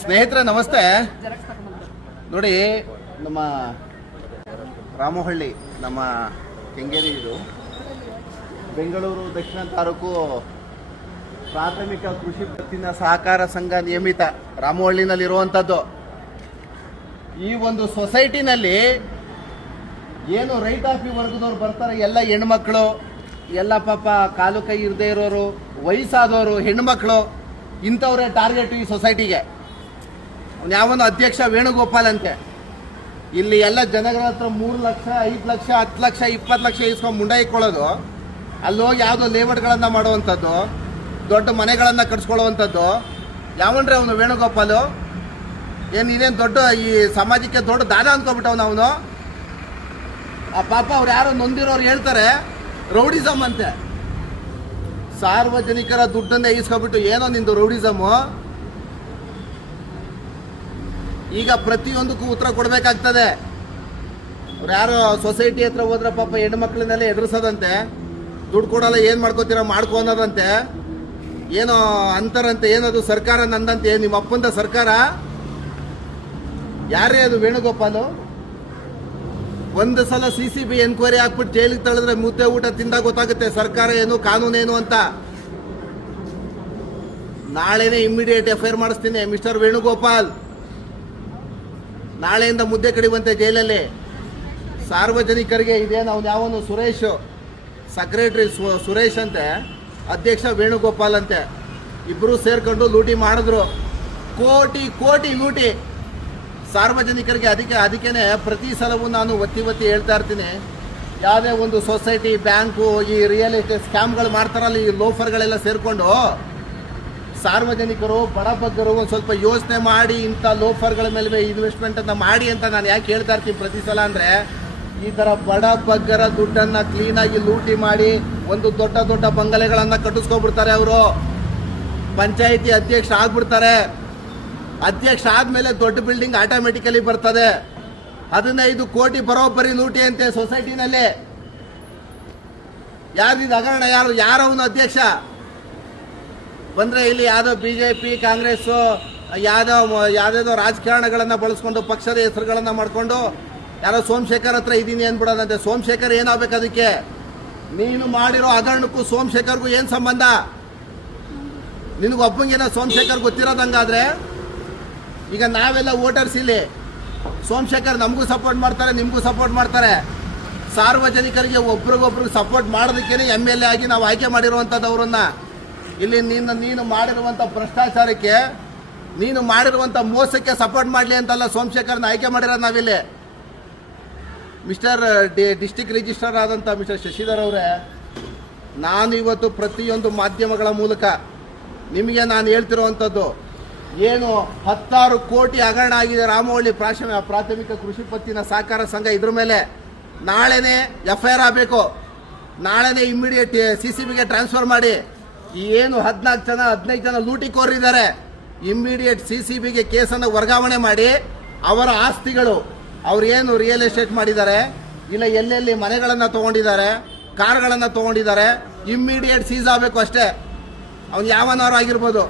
ಸ್ನೇಹಿತರೆ ನಮಸ್ತೆ. ನೋಡಿ, ನಮ್ಮ ರಾಮಹಳ್ಳಿ, ನಮ್ಮ ಕೆಂಗೇರಿ, ಇದು ಬೆಂಗಳೂರು ದಕ್ಷಿಣ ತಾಲೂಕು ಪ್ರಾಥಮಿಕ ಕೃಷಿ ಪತ್ತಿನ ಸಹಕಾರ ಸಂಘ ನಿಯಮಿತ ರಾಮಹಳ್ಳಿನಲ್ಲಿರುವಂಥದ್ದು. ಈ ಒಂದು ಸೊಸೈಟಿನಲ್ಲಿ ಏನು ರೈತಾಪಿ ವರ್ಗದವ್ರು ಬರ್ತಾರೆ, ಎಲ್ಲ ಹೆಣ್ಮಕ್ಳು, ಎಲ್ಲ ಪಾಪ ಕಾಲು ಕೈ ಇರದೇ ಇರೋರು, ವಯಸ್ಸಾದವರು, ಹೆಣ್ಮಕ್ಳು, ಇಂಥವ್ರೆ ಟಾರ್ಗೆಟ್ ಈ ಸೊಸೈಟಿಗೆ. ಯಾವನು ಅಧ್ಯಕ್ಷ ವೇಣುಗೋಪಾಲ್ ಅಂತೆ. ಇಲ್ಲಿ ಎಲ್ಲ ಜನಗಳ ಹತ್ರ 3 ಲಕ್ಷ, 5 ಲಕ್ಷ, 10 ಲಕ್ಷ, 20 ಲಕ್ಷ ಇಸ್ಕೊಂಡು ಮುಂಡ ಇಕ್ಕೊಳ್ಳೋದು, ಅಲ್ಲಿ ಹೋಗಿ ಯಾವುದೋ ಲೇಔಟ್ಗಳನ್ನು ಮಾಡುವಂಥದ್ದು, ದೊಡ್ಡ ಮನೆಗಳನ್ನು ಕಟ್ಸ್ಕೊಳ್ಳುವಂಥದ್ದು. ಯಾವನ್ರಿ ಅವನು ವೇಣುಗೋಪಾಲು? ಇನ್ನೇನು ದೊಡ್ಡ ಈ ಸಮಾಜಕ್ಕೆ ದೊಡ್ಡ ದಾದ ಅಂದ್ಕೊಬಿಟ್ಟವನು ಅವನು. ಆ ಪಾಪ ಅವ್ರು ಯಾರೋ ನೊಂದಿರೋರು ಹೇಳ್ತಾರೆ ರೌಡಿಸಮ್ ಅಂತೆ. ಸಾರ್ವಜನಿಕರ ದುಡ್ಡನ್ನೇ ಈಸ್ಕೊಬಿಟ್ಟು ಏನೋ ನಿಂದು ರೌಡಿಸಮು. ಈಗ ಪ್ರತಿಯೊಂದಕ್ಕೂ ಉತ್ತರ ಕೊಡಬೇಕಾಗ್ತದೆ. ಅವ್ರು ಯಾರೋ ಸೊಸೈಟಿ ಹತ್ರ ಹೋದ್ರೆ ಪಾಪ ಹೆಣ್ಮಕ್ಳನ್ನೆಲ್ಲ ಎದುರಿಸೋದಂತೆ, ದುಡ್ಡು ಕೊಡಲ್ಲ, ಏನು ಮಾಡ್ಕೋತೀರ ಮಾಡ್ಕೊ ಅನ್ನೋದಂತೆ, ಏನೋ ಅಂತಾರಂತೆ. ಏನದು ಸರ್ಕಾರ ನಂದಂತೆ? ನಿಮ್ಮ ಅಪ್ಪಂದ ಸರ್ಕಾರ? ಯಾರೇ ಅದು ವೇಣುಗೋಪಾಲು? ಒಂದು ಸಲ CCB ಎನ್ಕ್ವೈರಿ ಹಾಕ್ಬಿಟ್ಟು ಜೈಲಿಗೆ ತಳೆದ್ರೆ ಮುದ್ದೆ ಊಟ ತಿಂದಾಗ ಗೊತ್ತಾಗುತ್ತೆ ಸರ್ಕಾರ ಏನು, ಕಾನೂನೇನು ಅಂತ. ನಾಳೆನೇ ಇಮ್ಮಿಡಿಯೇಟ್ FIR ಮಾಡಿಸ್ತೀನಿ ಮಿಸ್ಟರ್ ವೇಣುಗೋಪಾಲ್. ನಾಳೆಯಿಂದ ಮುದ್ದೆ ಕಡಿವಂತೆ ಜೈಲಲ್ಲಿ. ಸಾರ್ವಜನಿಕರಿಗೆ ಇದೇನು ಅವ್ನು ಯಾವನು ಸುರೇಶ್, ಸೆಕ್ರೆಟರಿ ಸುರೇಶ್ ಅಂತೆ, ಅಧ್ಯಕ್ಷ ವೇಣುಗೋಪಾಲ್ ಅಂತೆ, ಇಬ್ಬರು ಸೇರ್ಕೊಂಡು ಲೂಟಿ ಮಾಡಿದ್ರು. ಕೋಟಿ ಕೋಟಿ ಲೂಟಿ ಸಾರ್ವಜನಿಕರಿಗೆ. ಅದಕ್ಕೇನೆ ಪ್ರತಿ ಸಲವೂ ನಾನು ಒತ್ತಿ ಹೇಳ್ತಾ ಇರ್ತೀನಿ, ಯಾವುದೇ ಒಂದು ಸೊಸೈಟಿ, ಬ್ಯಾಂಕು, ಈ ರಿಯಲ್ ಎಸ್ಟೇಟ್ ಸ್ಕ್ಯಾಮ್ಗಳು ಮಾಡ್ತಾರಲ್ಲ, ಈ ಲೋಫರ್ಗಳೆಲ್ಲ ಸೇರಿಕೊಂಡು ಸಾರ್ವಜನಿಕರು, ಬಡಬಗ್ಗರು ಒಂದು ಸ್ವಲ್ಪ ಯೋಚನೆ ಮಾಡಿ ಇಂಥ ಲೋಫರ್ಗಳ ಮೇಲೆ ಇನ್ವೆಸ್ಟ್ಮೆಂಟನ್ನು ಮಾಡಿ ಅಂತ ನಾನು ಯಾಕೆ ಹೇಳ್ತಾ ಇರ್ತೀನಿ ಪ್ರತಿ ಸಲ ಅಂದರೆ, ಈ ಥರ ಬಡಬಗ್ಗರ ದುಡ್ಡನ್ನು ಕ್ಲೀನಾಗಿ ಲೂಟಿ ಮಾಡಿ ಒಂದು ದೊಡ್ಡ ದೊಡ್ಡ ಬಂಗಲೆಗಳನ್ನು ಕಟ್ಟಿಸ್ಕೊಬಿಡ್ತಾರೆ ಅವರು. ಪಂಚಾಯಿತಿ ಅಧ್ಯಕ್ಷ ಆಗ್ಬಿಡ್ತಾರೆ. ಅಧ್ಯಕ್ಷ ಆದಮೇಲೆ ದೊಡ್ಡ ಬಿಲ್ಡಿಂಗ್ ಆಟೋಮೆಟಿಕಲಿ ಬರ್ತದೆ. 15 ಕೋಟಿ ಬರೋಬ್ಬರಿ ಲೂಟಿ ಅಂತೆ ಸೊಸೈಟಿನಲ್ಲಿ. ಯಾರಿದು ಹಗರಣ? ಯಾರವನು ಅಧ್ಯಕ್ಷ? ಬಂದರೆ ಇಲ್ಲಿ ಯಾವುದೋ BJP, ಕಾಂಗ್ರೆಸ್ಸು, ಯಾವುದೇದೋ ರಾಜಕಾರಣಗಳನ್ನು ಬಳಸ್ಕೊಂಡು ಪಕ್ಷದ ಹೆಸರುಗಳನ್ನು ಮಾಡಿಕೊಂಡು ಯಾರೋ ಸೋಮಶೇಖರ್ ಹತ್ರ ಇದ್ದೀನಿ ಅಂದ್ಬಿಡೋದಂತೆ. ಸೋಮಶೇಖರ್ ಏನಾಗಬೇಕು ಅದಕ್ಕೆ? ನೀನು ಮಾಡಿರೋ ಹಗರಣಕ್ಕೂ ಸೋಮಶೇಖರ್ಗೂ ಏನು ಸಂಬಂಧ? ನಿನಗೊಬ್ಬಂಗೇನೋ ಸೋಮಶೇಖರ್ ಗೊತ್ತಿರೋದಂಗಾದ್ರೆ? ಈಗ ನಾವೆಲ್ಲ ವೋಟರ್ಸ್ ಇಲ್ಲಿ, ಸೋಮಶೇಖರ್ ನಮಗೂ ಸಪೋರ್ಟ್ ಮಾಡ್ತಾರೆ, ನಿಮಗೂ ಸಪೋರ್ಟ್ ಮಾಡ್ತಾರೆ. ಸಾರ್ವಜನಿಕರಿಗೆ ಒಬ್ರಿಗೊಬ್ರಿಗೆ ಸಪೋರ್ಟ್ ಮಾಡೋದಕ್ಕೇನೆ MLA ಆಗಿ ನಾವು ಆಯ್ಕೆ ಮಾಡಿರುವಂಥದ್ದು ಅವರನ್ನು. ಇಲ್ಲಿ ನೀನು ಮಾಡಿರುವಂಥ ಭ್ರಷ್ಟಾಚಾರಕ್ಕೆ, ನೀನು ಮಾಡಿರುವಂಥ ಮೋಸಕ್ಕೆ ಸಪೋರ್ಟ್ ಮಾಡಲಿ ಅಂತಲ್ಲ ಸೋಮಶೇಖರ್ನ ಆಯ್ಕೆ ಮಾಡಿರೋದು ನಾವಿಲ್ಲಿ. ಮಿಸ್ಟರ್ ಡಿಸ್ಟಿಕ್ ರಿಜಿಸ್ಟ್ರಾರ್ ಆದಂಥ ಮಿಸ್ಟರ್ ಶಶಿಧರ್ ಅವರೇ, ನಾನು ಇವತ್ತು ಪ್ರತಿಯೊಂದು ಮಾಧ್ಯಮಗಳ ಮೂಲಕ ನಿಮಗೆ ನಾನು ಹೇಳ್ತಿರುವಂಥದ್ದು ಏನು, 16 ಕೋಟಿ ಹಗರಣ ಆಗಿದೆ ರಾಮಹಳ್ಳಿ ಪ್ರಾಥಮಿಕ ಕೃಷಿ ಪತ್ತಿನ ಸಹಕಾರ ಸಂಘ. ಇದ್ರ ಮೇಲೆ ನಾಳೆನೇ FIR ಆಗಬೇಕು. ನಾಳೆನೇ ಇಮ್ಮಿಡಿಯೇಟ್ CCBಗೆ ಟ್ರಾನ್ಸ್ಫರ್ ಮಾಡಿ. ಏನು 14 ಜನ 15 ಜನ ಲೂಟಿಕೋರಿದ್ದಾರೆ, ಇಮ್ಮಿಡಿಯೇಟ್ CCBಗೆ ಕೇಸನ್ನು ವರ್ಗಾವಣೆ ಮಾಡಿ ಅವರ ಆಸ್ತಿಗಳು, ಅವ್ರು ಏನು ರಿಯಲ್ ಎಸ್ಟೇಟ್ ಮಾಡಿದ್ದಾರೆ, ಇಲ್ಲ ಎಲ್ಲೆಲ್ಲಿ ಮನೆಗಳನ್ನು ತೊಗೊಂಡಿದ್ದಾರೆ, ಕಾರ್ಗಳನ್ನು ತೊಗೊಂಡಿದ್ದಾರೆ, ಇಮ್ಮಿಡಿಯೇಟ್ ಸೀಸ್ ಆಗಬೇಕು ಅಷ್ಟೇ. ಅವ್ನು ಯಾವನಾರು ಆಗಿರ್ಬೋದು.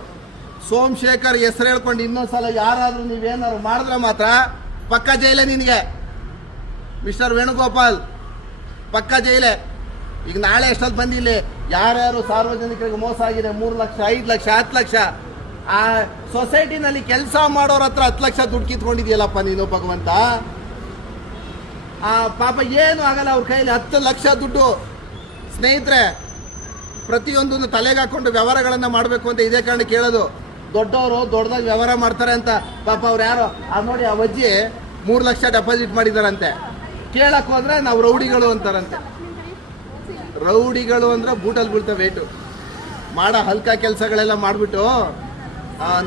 ಸೋಮಶೇಖರ್ ಹೆಸರು ಹೇಳ್ಕೊಂಡು ಇನ್ನೊಂದ್ಸಲ ಯಾರಾದರೂ ನೀವೇನಾದ್ರು ಮಾಡಿದ್ರೆ ಮಾತ್ರ ಪಕ್ಕ ಜೈಲೇ ನಿನಗೆ ಮಿಸ್ಟರ್ ವೇಣುಗೋಪಾಲ್, ಪಕ್ಕ ಜೈಲೇ. ಈಗ ನಾಳೆ ಎಷ್ಟೊತ್ತು ಬಂದಿಲ್ಲಿ ಯಾರ್ಯಾರು ಸಾರ್ವಜನಿಕರಿಗೆ ಮೋಸ ಆಗಿದೆ, 3 ಲಕ್ಷ, 5 ಲಕ್ಷ, 10 ಲಕ್ಷ. ಆ ಸೊಸೈಟಿನಲ್ಲಿ ಕೆಲಸ ಮಾಡೋರ ಹತ್ರ 10 ಲಕ್ಷ ದುಡ್ಡು ಕಿತ್ಕೊಂಡಿದೆಯಲ್ಲಪ್ಪ ನೀನು ಭಗವಂತ. ಆ ಪಾಪ ಏನು ಆಗಲ್ಲ ಅವ್ರ ಕೈಯಲ್ಲಿ 10 ಲಕ್ಷ ದುಡ್ಡು. ಸ್ನೇಹಿತರೆ, ಪ್ರತಿಯೊಂದನ್ನು ತಲೆಗೆ ಹಾಕೊಂಡು ವ್ಯವಹಾರಗಳನ್ನು ಮಾಡಬೇಕು ಅಂತ ಇದೇ ಕಾರಣ ಕೇಳೋದು. ದೊಡ್ಡವರು ದೊಡ್ಡದಾಗಿ ವ್ಯವಹಾರ ಮಾಡ್ತಾರೆ ಅಂತ. ಪಾಪ ಅವ್ರು ಯಾರೋ ನೋಡಿ, ಆ ಅಜ್ಜಿ 3 ಲಕ್ಷ ಡೆಪಾಸಿಟ್ ಮಾಡಿದಾರಂತೆ. ಕೇಳಕ್ಕೆ ಹೋದ್ರೆ ನಾವು ರೌಡಿಗಳು ಅಂತಾರಂತೆ. ರೌಡಿಗಳು ಅಂದರೆ ಬೂಟಲ್ಲಿ ಬೀಳ್ತವೆ ವೇಟು. ಮಾಡೋ ಹಲ್ಕ ಕೆಲಸಗಳೆಲ್ಲ ಮಾಡಿಬಿಟ್ಟು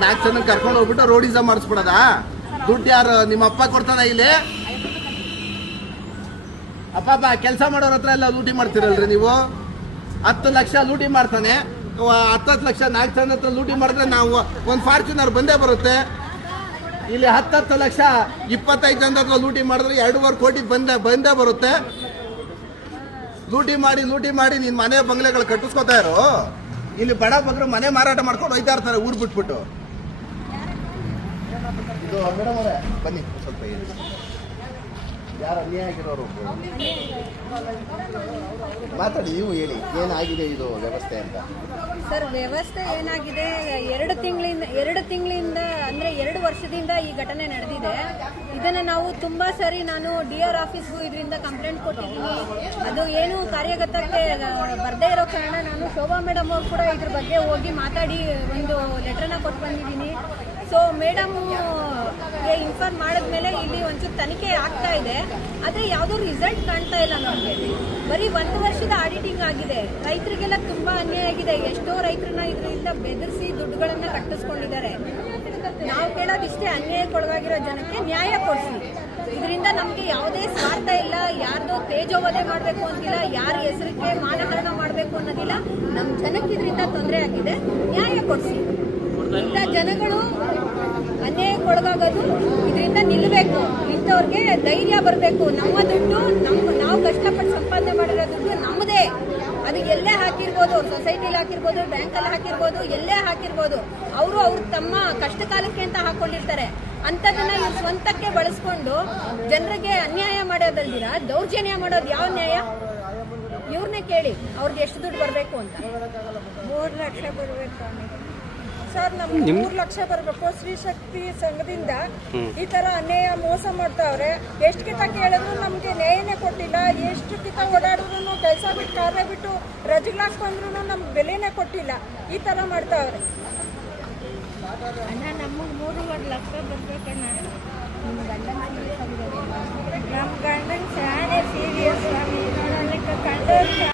4 ಜನಕ್ಕೆ ಕರ್ಕೊಂಡು ಹೋಗ್ಬಿಟ್ಟು ರೌಡಿಸಮ್ ಮಾಡಿಸ್ಬಿಡೋದಾ? ದುಡ್ಡು ಯಾರು? ನಿಮ್ಮ ಅಪ್ಪ ಕೊಡ್ತಾನೆ ಇಲ್ಲಿ? ಅಪ್ಪ ಕೆಲಸ ಮಾಡೋರ ಹತ್ರ ಎಲ್ಲ ಲೂಟಿ ಮಾಡ್ತೀರಲ್ರಿ ನೀವು. 10 ಲಕ್ಷ ಲೂಟಿ ಮಾಡ್ತಾನೆ, 10 ಲಕ್ಷ 4 ಜನ ಹತ್ರ ಲೂಟಿ ಮಾಡಿದ್ರೆ ನಾವು ಒಂದು ಫಾರ್ಚುನರ್ ಬಂದೇ ಬರುತ್ತೆ. ಇಲ್ಲಿ 10 ಲಕ್ಷ 25 ಜನ ಹತ್ರ ಲೂಟಿ ಮಾಡಿದ್ರೆ 2.5 ಕೋಟಿ ಬಂದೇ ಬರುತ್ತೆ. ಲೂಟಿ ಮಾಡಿ ನಿನ್ನ ಮನೆ ಬಂಗ್ಲೆಗಳು ಕಟ್ಟಿಸ್ಕೊತಾ ಇರೋ. ಇಲ್ಲಿ ಬಡ ಬಗ್ಗರು ಮನೆ ಮಾರಾಟ ಮಾಡ್ಕೊಂಡು ಹೋಯ್ತಾ ಇರ್ತಾರೆ ಊರು ಬಿಟ್ಬಿಟ್ಟು. ಇದು ಮೇಡಮ್ ಅವರೇ ಬನ್ನಿ ಸ್ವಲ್ಪ ಹೇಳಿ, ಯಾರು ಅನ್ಯಾಯ ಆಗಿರೋರು ಮಾತಾಡಿ, ನೀವು ಹೇಳಿ ಏನಾಗಿದೆ ಇದು ವ್ಯವಸ್ಥೆ ಅಂತ. ಸರ್, ವ್ಯವಸ್ಥೆ ಏನಾಗಿದೆ, 2 ತಿಂಗಳಿಂದ ಅಂದರೆ 2 ವರ್ಷದಿಂದ ಈ ಘಟನೆ ನಡೆದಿದೆ. ಇದನ್ನು ನಾವು ತುಂಬ ಸರಿ ನಾನು DR ಆಫೀಸ್ಗೂ ಇದರಿಂದ ಕಂಪ್ಲೇಂಟ್ ಕೊಟ್ಟಿದ್ದೀನಿ. ಅದು ಏನು ಕಾರ್ಯಗತಕ್ಕೆ ಬರದೇ ಇರೋ ಕಾರಣ ನಾನು ಶೋಭಾ ಮೇಡಮ್ ಅವ್ರು ಕೂಡ ಇದ್ರ ಬಗ್ಗೆ ಹೋಗಿ ಮಾತಾಡಿ ಒಂದು ಲೆಟ್ರನ್ನ ಕೊಟ್ಟು ಬಂದಿದ್ದೀನಿ. ಸೊ ಮೇಡಮ್ ಇನ್ಫಾರ್ಮ್ ಮಾಡಿದ್ಮೇಲೆ ಇಲ್ಲಿ ಒಂಚೂರು ತನಿಖೆ ಆಗ್ತಾ ಇದೆ. ಆದರೆ ಯಾವುದೋ ರಿಸಲ್ಟ್ ಕಾಣ್ತಾ ಇಲ್ಲ ನಮಗೆ. ಬರೀ 1 ವರ್ಷದ ಆಡಿಟಿಂಗ್ ಆಗಿದೆ. ರೈತರಿಗೆಲ್ಲ ತುಂಬ ಅನ್ಯಾಯ ಆಗಿದೆ. ಎಷ್ಟೋ ರೈತರನ್ನ ಇದರಿಂದ ಬೆದರಿಸಿ ದುಡ್ಡುಗಳನ್ನ ಕಟ್ಟಿಸ್ಕೊಂಡಿದ್ದಾರೆ. ನಾವು ಕೇಳೋದಿಷ್ಟೇ, ಅನ್ಯಾಯಕ್ಕೊಳಗಾಗಿರೋ ಜನಕ್ಕೆ ನ್ಯಾಯ ಕೊಡಿಸಿ. ಇದರಿಂದ ನಮಗೆ ಯಾವುದೇ ಸ್ವಾರ್ಥ ಇಲ್ಲ, ಯಾರ್ದೋ ತೇಜೋವಧೆ ಮಾಡಬೇಕು ಅಂತಿಲ್ಲ, ಯಾರ ಹೆಸರಿಗೆ ಮಾನಹರಣ ಮಾಡಬೇಕು ಅನ್ನೋದಿಲ್ಲ. ನಮ್ಮ ಜನಕ್ಕೆ ಇದರಿಂದ ತೊಂದರೆ ಆಗಿದೆ, ನ್ಯಾಯ ಕೊಡಿಸಿ. ಇಂಥ ಜನಗಳು ಅನ್ಯಾಯಕ್ಕೊಳಗಾಗೋದು ಇದರಿಂದ ನಿಲ್ಲಬೇಕು. ಇಂಥವ್ರಿಗೆ ಧೈರ್ಯ ಬರಬೇಕು. ನಮ್ಮ ದುಡ್ಡು ನಾವು ಕಷ್ಟಪಟ್ಟು ಸಂಪಾದನೆ ಮಾಡಿರೋ ದುಡ್ಡು ನಮ್ಮದೇ. ಅದು ಎಲ್ಲೇ ಹಾಕಿರ್ಬೋದು, ಸೊಸೈಟಿಲಿ ಹಾಕಿರ್ಬೋದು, ಬ್ಯಾಂಕಲ್ಲಿ ಹಾಕಿರ್ಬೋದು, ಎಲ್ಲೇ ಹಾಕಿರ್ಬೋದು. ಅವರು ತಮ್ಮ ಕಷ್ಟ ಕಾಲಕ್ಕೆ ಅಂತ ಹಾಕೊಂಡಿರ್ತಾರೆ. ಅಂಥದನ್ನ ಇವ್ರು ಸ್ವಂತಕ್ಕೆ ಬಳಸ್ಕೊಂಡು ಜನರಿಗೆ ಅನ್ಯಾಯ ಮಾಡೋದಲ್ದಿರ ದೌರ್ಜನ್ಯ ಮಾಡೋದು ಯಾವ ನ್ಯಾಯ? ಇವ್ರನ್ನೇ ಕೇಳಿ ಅವ್ರಿಗೆ ಎಷ್ಟು ದುಡ್ಡು ಬರಬೇಕು ಅಂತ. 3 ಲಕ್ಷ ಬರಬೇಕು ಸರ್. ನಮ್ಗೆ 3 ಲಕ್ಷ ಬರಬೇಕು. ಸ್ತ್ರೀ ಶಕ್ತಿ ಸಂಘದಿಂದ ಈ ತರ ಅನ್ಯಾಯ ಮೋಸ ಮಾಡ್ತಾವ್ರೆ. ಎಷ್ಟು ಕಿತ ಕೇಳಿದ್ರು ನಮ್ಗೆ ನ್ಯಾಯನೇ ಕೊಟ್ಟಿಲ್ಲ. ಎಷ್ಟು ಕಿತ ಓಡಾಡಿದ್ರು ಕೆಲಸ ಬಿಟ್ಟು ಕಾರ್ಯ ಬಿಟ್ಟು ರಜೆಗಳಾಕ್ ಬಂದ್ರು ನಮ್ಗೆ ಬೆಲೆನೇ ಕೊಟ್ಟಿಲ್ಲ. ಈ ತರ ಮಾಡ್ತಾವ್ರೆ. ಅಣ್ಣ, ನಮಗೆ 3.5 ಲಕ್ಷ ಬರ್ಬೇಕಣ್ಣ. ನಮ್ಮ ಗಂಡನ ಶಾಲೆ ಸೀರಿಯಸ್ ಸ್ವಾಮಿ ನೋಡಲಿಕ್ಕೆ ಕಂಡವ್ರು